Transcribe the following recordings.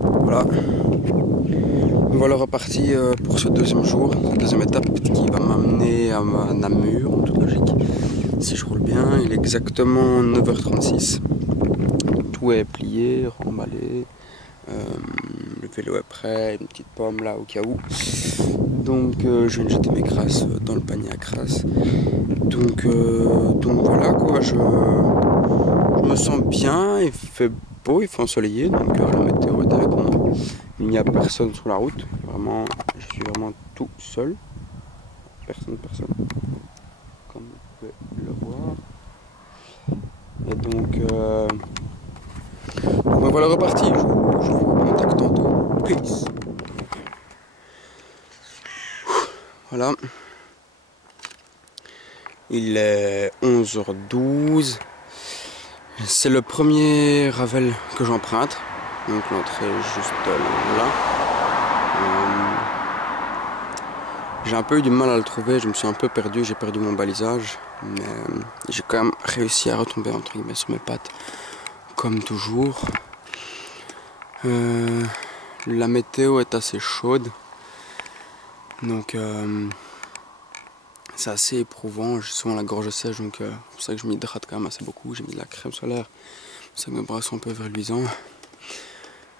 Voilà. Voilà reparti pour ce deuxième jour, cette deuxième étape qui va m'amener à Namur en toute logique. Si je roule bien, il est exactement 9h36. Tout est plié, remballé. Le vélo est prêt, une petite pomme là au cas où. Donc je viens de jeter mes crasses dans le panier à crasses. Donc voilà quoi, je me sens bien, il fait beau, il fait ensoleillé, donc la météo est avec moi. Il n'y a personne sur la route, vraiment, je suis vraiment tout seul. Personne, comme vous pouvez le voir. Et donc me voilà reparti, je vous contacte tantôt. Peace. Voilà. Il est 11h12. C'est le premier Ravel que j'emprunte. Donc l'entrée est juste là. J'ai un peu eu du mal à le trouver, je me suis un peu perdu, j'ai perdu mon balisage. Mais j'ai quand même réussi à retomber entre guillemets sur mes pattes. Comme toujours. La météo est assez chaude. Donc c'est assez éprouvant, j'ai souvent la gorge sèche, donc c'est pour ça que je m'hydrate quand même assez beaucoup. J'ai mis de la crème solaire, pour ça que mes bras sont un peu verluisants.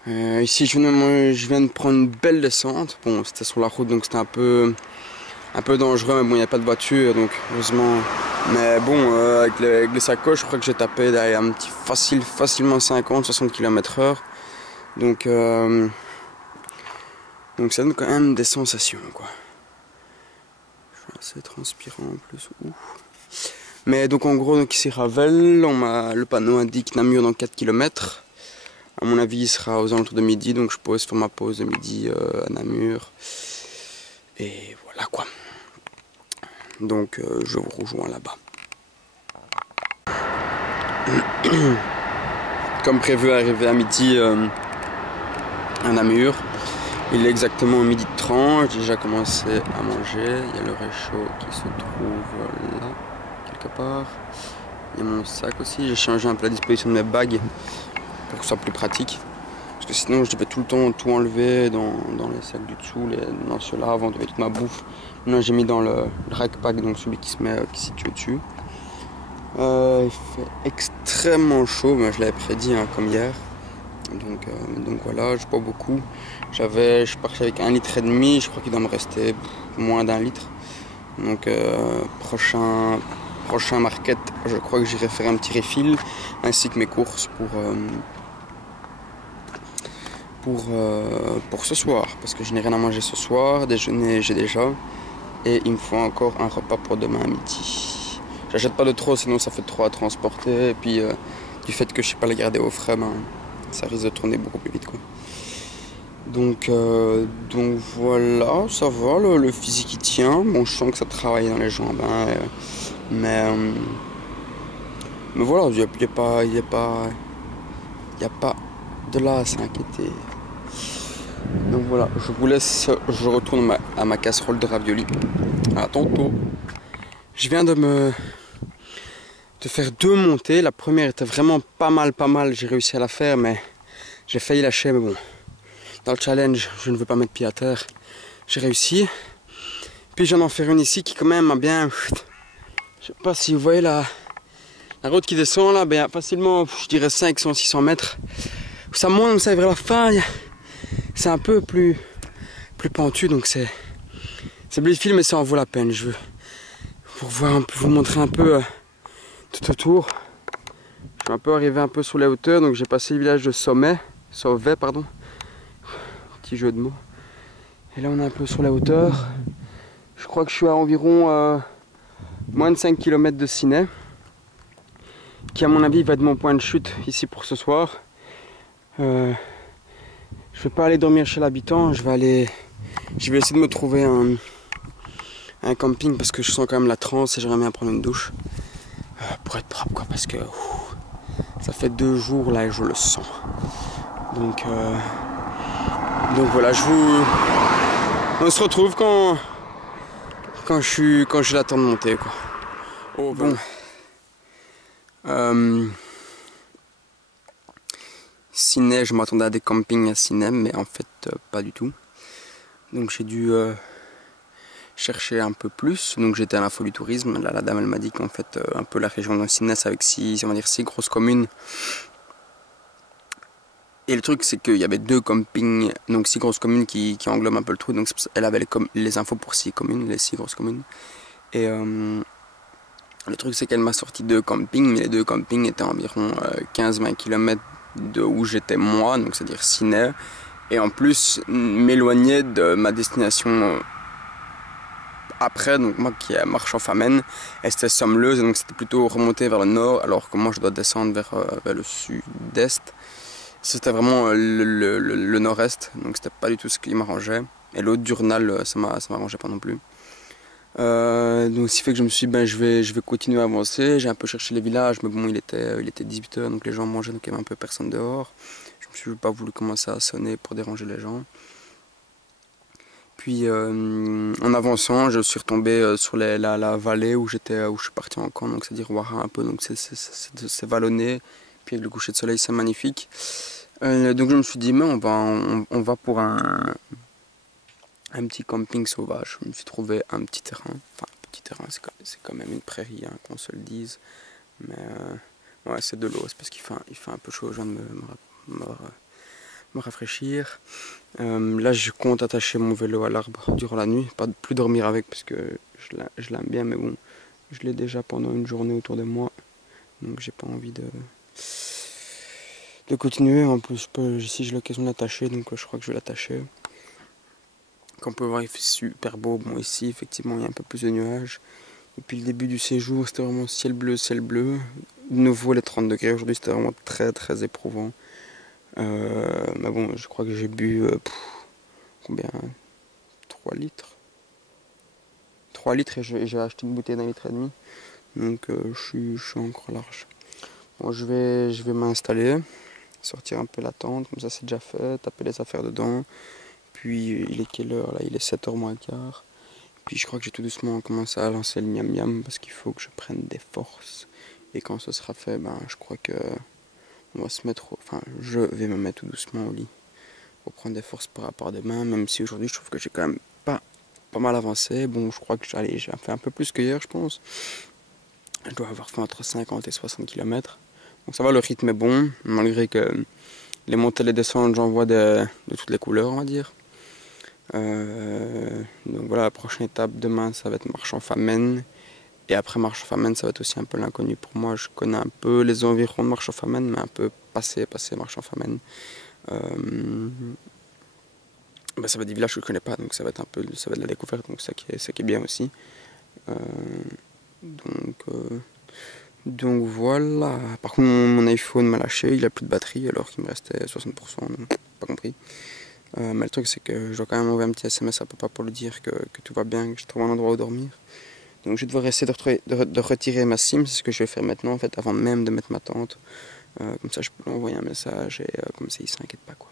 Ici je viens de prendre une belle descente. Bon, c'était sur la route, donc c'était un peu dangereux, mais bon, il n'y a pas de voiture, donc heureusement. Mais bon, avec les sacoches, je crois que j'ai tapé derrière un petit facilement 50-60 km/h. Donc ça donne quand même des sensations, quoi. C'est transpirant en plus. Mais donc en gros, donc ici Ravel, le panneau indique Namur dans 4 km. À mon avis, il sera aux alentours de midi, donc je pose faire ma pause de midi à Namur. Et voilà quoi. Donc je vous rejoins là-bas. Comme prévu, arrivé à midi à Namur. Il est exactement midi 30, j'ai déjà commencé à manger. Il y a le réchaud qui se trouve là, quelque part. Il y a mon sac aussi, j'ai changé un peu la disposition de mes bagues pour que ce soit plus pratique. Parce que sinon je devais tout le temps tout enlever dans les sacs du dessous, dans ceux-là, avant de mettre toute ma bouffe. Maintenant j'ai mis dans le rack pack, donc celui qui se situe au-dessus. Il fait extrêmement chaud, mais je l'avais prédit hein, comme hier. Donc voilà, je bois beaucoup. Je partais avec 1,5 litre, je crois qu'il doit me rester moins d'1 litre. Donc prochain market, je crois que j'irai faire un petit refill, ainsi que mes courses pour ce soir. Parce que je n'ai rien à manger ce soir, déjeuner j'ai déjà. Et il me faut encore un repas pour demain à midi. J'achète pas de trop, sinon ça fait trop à transporter. Et puis du fait que je sais pas les garder au frais, ça risque de tourner beaucoup plus vite quoi. Donc voilà, ça va, le physique il tient. Bon, je sens que ça travaille dans les jambes, hein, mais voilà, il n'y a pas de là à s'inquiéter. Donc voilà, je vous laisse, je retourne à ma casserole de raviolis. À tantôt. Je viens de faire 2 montées. La première était vraiment pas mal, j'ai réussi à la faire, mais j'ai failli lâcher, mais bon. Dans le challenge, je ne veux pas mettre pied à terre. J'ai réussi. Puis j'en ai fait une ici qui quand même a bien... Je sais pas si vous voyez la route qui descend là, ben facilement, je dirais 500-600 mètres. Ça monte comme ça vers la fin. C'est un peu plus pentu, donc c'est difficile, mais ça en vaut la peine. Je veux vous montrer un peu tout autour. Je suis un peu arrivé un peu sur les hauteurs, donc j'ai passé le village de Sauvet, pardon. Petit jeu de mots. Et là on est un peu sur la hauteur. Je crois que je suis à environ moins de 5 km de Ciney, qui à mon avis va être mon point de chute ici pour ce soir. Je vais pas aller dormir chez l'habitant, je vais essayer de me trouver un camping parce que je sens quand même la transe et j'aimerais bien prendre une douche pour être propre quoi, parce que ça fait 2 jours là et je le sens. Donc voilà, on se retrouve quand j'ai le temps de monter quoi. Oh bon. Sydney, je m'attendais à des campings à Sydney, mais en fait pas du tout. Donc j'ai dû chercher un peu plus. Donc j'étais à l'info du tourisme. Là, la dame elle m'a dit qu'en fait un peu la région de Sydney c'est avec on va dire, 6 grosses communes. Et le truc c'est qu'il y avait 2 campings, donc 6 grosses communes qui englobent un peu le truc. Donc elle avait les infos pour 6 communes, les 6 grosses communes. Et le truc c'est qu'elle m'a sorti 2 campings, mais les 2 campings étaient à environ 15-20 km de où j'étais moi, donc c'est-à-dire Sydney. Et en plus m'éloigner de ma destination après, donc moi qui est Marchand-Famenne, et c'était Sommeleuse, donc c'était plutôt remonté vers le nord, alors que moi je dois descendre vers le sud-est. C'était vraiment le nord-est, donc c'était pas du tout ce qui m'arrangeait. Et l'autre Durnal, ça m'arrangeait pas non plus. Donc ce qui fait que je me suis dit, ben, je vais continuer à avancer. J'ai un peu cherché les villages, mais bon, il était 18 h, donc les gens mangeaient, donc il y avait un peu personne dehors. Je me suis pas voulu commencer à sonner pour déranger les gens. Puis en avançant, je suis retombé sur la vallée où je suis parti en camp, donc c'est-à-dire Wara un peu, donc c'est vallonné. Puis avec le coucher de soleil, c'est magnifique. Donc je me suis dit, mais on va pour un petit camping sauvage. Je me suis trouvé un petit terrain, enfin un petit terrain, c'est quand même une prairie, hein, qu'on se le dise. Mais ouais, c'est de l'eau, c'est parce qu'il fait un peu chaud, je viens de me rafraîchir. Là je compte attacher mon vélo à l'arbre durant la nuit, pas plus dormir avec parce que je l'aime bien, mais bon, je l'ai déjà pendant une journée autour de moi, donc j'ai pas envie de continuer. En plus ici j'ai l'occasion de l'attacher, donc je crois que je vais l'attacher. Comme on peut voir, il fait super beau. Bon, ici effectivement il y a un peu plus de nuages. Depuis le début du séjour c'était vraiment ciel bleu, ciel bleu. De nouveau les 30 degrés, aujourd'hui c'était vraiment très très éprouvant. Mais bon, je crois que j'ai bu combien, 3 litres 3 litres, et j'ai acheté une bouteille d'1,5 litre. Donc je suis encore large. Bon, je vais m'installer, sortir un peu la tente, comme ça c'est déjà fait, taper les affaires dedans. Puis il est quelle heure là? Il est 7 h moins quart. Puis je crois que j'ai tout doucement commencé à lancer le miam miam parce qu'il faut que je prenne des forces. Et quand ce sera fait, ben je crois que on va se mettre, enfin je vais me mettre tout doucement au lit pour prendre des forces par rapport à demain, même si aujourd'hui je trouve que j'ai quand même pas mal avancé. Bon, je crois que j'ai fait un peu plus que hier, je pense. Je dois avoir fait entre 50 et 60 km. Donc ça va, le rythme est bon, malgré que les montées et les descentes, j'en vois de toutes les couleurs, on va dire. Donc voilà, la prochaine étape demain, ça va être Marchand-Famenne. Et après Marchand-Famenne, ça va être aussi un peu l'inconnu pour moi. Je connais un peu les environs de Marchand-Famenne, mais un peu passé Marchand-Famenne. Ben, ça va être des villages que je connais pas, donc ça va être de la découverte, donc ça qui est bien aussi. Euh, donc, euh, donc voilà. Par contre, mon iPhone m'a lâché, il a plus de batterie alors qu'il me restait 60%, donc pas compris. Mais le truc c'est que je dois quand même envoyer un petit SMS à papa pour lui dire que tout va bien, que je trouve un endroit où dormir. Donc je vais devoir essayer de retirer ma SIM, c'est ce que je vais faire maintenant en fait, avant même de mettre ma tente. Comme ça je peux lui envoyer un message et comme ça il s'inquiète pas quoi.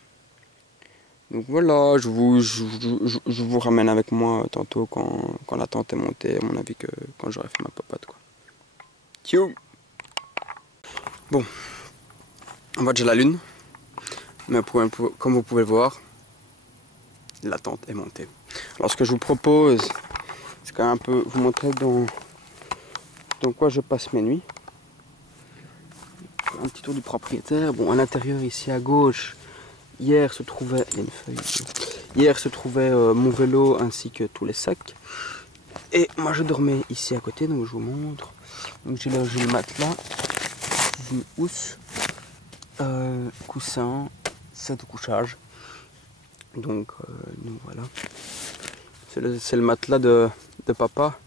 Donc voilà, je vous ramène avec moi tantôt quand la tente est montée, à mon avis que quand j'aurai fait ma popote quoi. Tchou. Bon, on voit déjà la lune, mais comme vous pouvez le voir, la tente est montée. Alors ce que je vous propose, c'est quand même un peu vous montrer dans quoi je passe mes nuits. Un petit tour du propriétaire. Bon, à l'intérieur ici à gauche, hier se trouvait, il y a une feuille. Hier se trouvait mon vélo ainsi que tous les sacs. Et moi je dormais ici à côté, donc je vous montre. Donc j'ai le matelas, une housse, coussin, set de couchage. Donc voilà. C'est le matelas de papa.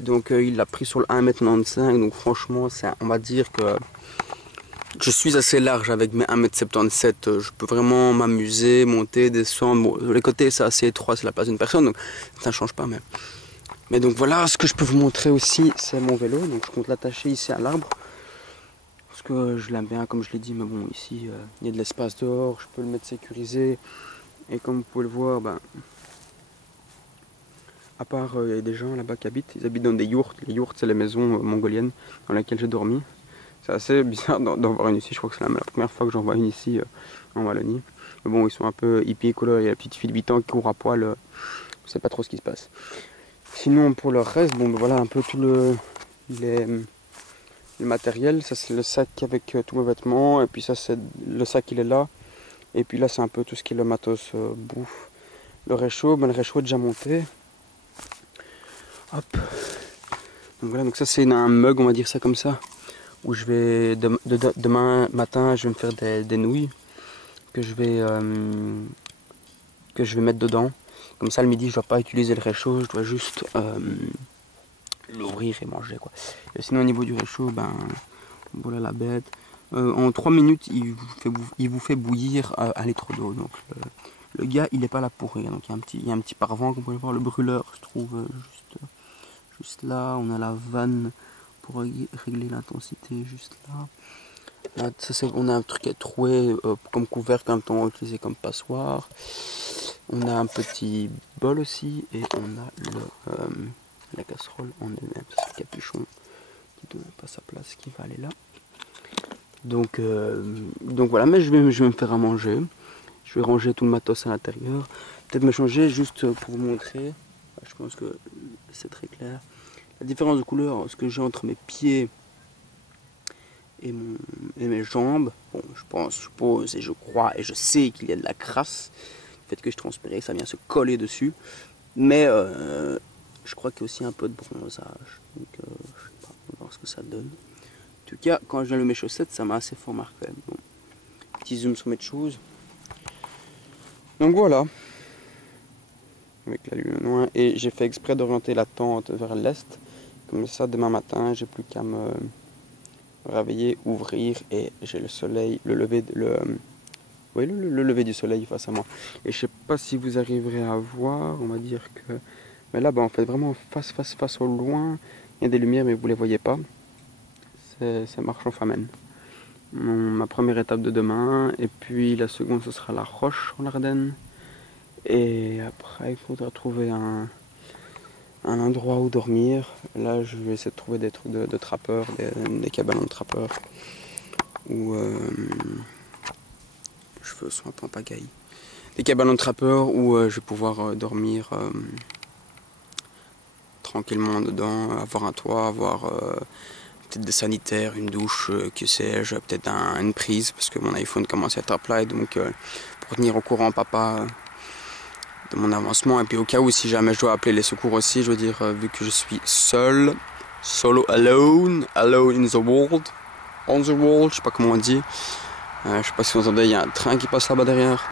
Donc il l'a pris sur le 1,95 m. Donc franchement, on va dire que je suis assez large avec mes 1,77 m. Je peux vraiment m'amuser, monter, descendre. Bon, les côtés c'est assez étroit, c'est la place d'une personne, donc ça ne change pas. Mais donc voilà, ce que je peux vous montrer aussi, c'est mon vélo. Donc je compte l'attacher ici à l'arbre. Parce que je l'aime bien, comme je l'ai dit, mais bon, ici il y a de l'espace dehors, je peux le mettre sécurisé. Et comme vous pouvez le voir, ben, à part il y a des gens là-bas qui habitent, ils habitent dans des yourtes. Les yourtes, c'est les maisons mongoliennes dans lesquelles j'ai dormi. C'est assez bizarre d'en voir une ici, je crois que c'est la première fois que j'en vois une ici en Wallonie. Mais bon, ils sont un peu hippies, cool, il y a la petite fille de 8 ans qui court à poil, je sais pas trop ce qui se passe. Sinon, pour le reste, bon, ben voilà un peu tout le matériel. Ça, c'est le sac avec tous mes vêtements, et puis ça, c'est le sac, il est là. Et puis là, c'est un peu tout ce qui est le matos bouffe. Le réchaud, ben, le réchaud est déjà monté. Hop. Donc voilà, donc ça, c'est un mug, on va dire ça comme ça, où je vais demain matin, je vais me faire des nouilles que je vais mettre dedans. Comme ça, le midi, je dois pas utiliser le réchaud, je dois juste l'ouvrir et manger, quoi. Et sinon, au niveau du réchaud, ben voilà la bête. En 3 minutes, il vous fait bouillir 1 litre d'eau. Donc le gars, il n'est pas là pour rien. Donc il y a un petit parvent, comme vous pouvez voir, le brûleur se trouve juste là. On a la vanne pour régler l'intensité juste là. Là, on a un truc à trouer comme couvercle, en même temps utilisé comme passoire. On a un petit bol aussi et on a la casserole en elle-même, c'est le capuchon qui donne pas sa place, qui va aller là. Donc voilà, mais je vais me faire à manger. Je vais ranger tout le matos à l'intérieur. Peut-être me changer juste pour vous montrer. Je pense que c'est très clair. La différence de couleur, ce que j'ai entre mes pieds et mes jambes. Bon, je suppose et je crois et je sais qu'il y a de la crasse. Le fait que je transpirais, ça vient se coller dessus. Mais je crois qu'il y a aussi un peu de bronzage. Donc je sais pas, on va voir ce que ça donne. En tout cas, quand j'allume mes chaussettes, ça m'a assez fort marqué. Bon, petit zoom sur mes choses. Donc voilà. Avec la lune loin. Et j'ai fait exprès d'orienter la tente vers l'est. Comme ça, demain matin, j'ai plus qu'à me réveiller, ouvrir et j'ai le soleil, le lever du soleil face à moi. Et je sais pas si vous arriverez à voir, on va dire que... Mais là, en fait, vraiment face au loin, il y a des lumières, mais vous les voyez pas. C'est Marchand-Famenne. Ma première étape de demain, et puis la seconde, ce sera la Roche en Ardennes. Et après, il faudra trouver un endroit où dormir. Là, je vais essayer de trouver des trucs de trappeurs, des cabanons de trappeurs. Où cheveux sont un peu en pagaille. Des cabanons de trappeurs où je vais pouvoir dormir tranquillement dedans, avoir un toit, avoir peut-être des sanitaires, une douche, que sais-je, peut-être une prise, parce que mon iPhone commence à être à plat, et donc pour tenir au courant papa de mon avancement, et puis au cas où si jamais je dois appeler les secours aussi, je veux dire, vu que je suis seul, alone in the world, on the world, je sais pas comment on dit, je sais pas si vous entendez, il y a un train qui passe là-bas derrière,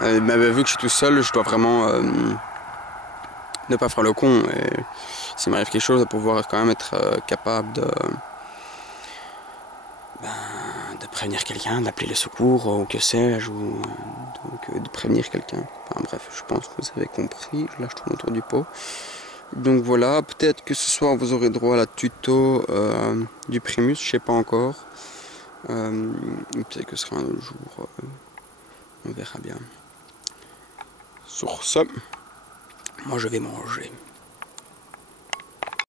mais vu que je suis tout seul, je dois vraiment ne pas faire le con, et s'il m'arrive quelque chose, de pouvoir quand même être capable de prévenir quelqu'un, d'appeler le secours, ou que sais-je, ou donc, de prévenir quelqu'un. Enfin bref, je pense que vous avez compris, là je tourne autour du pot. Donc voilà, peut-être que ce soir vous aurez droit à la tuto du Primus, je sais pas encore. Peut-être que ce sera un autre jour, on verra bien. Sur ce, moi je vais manger.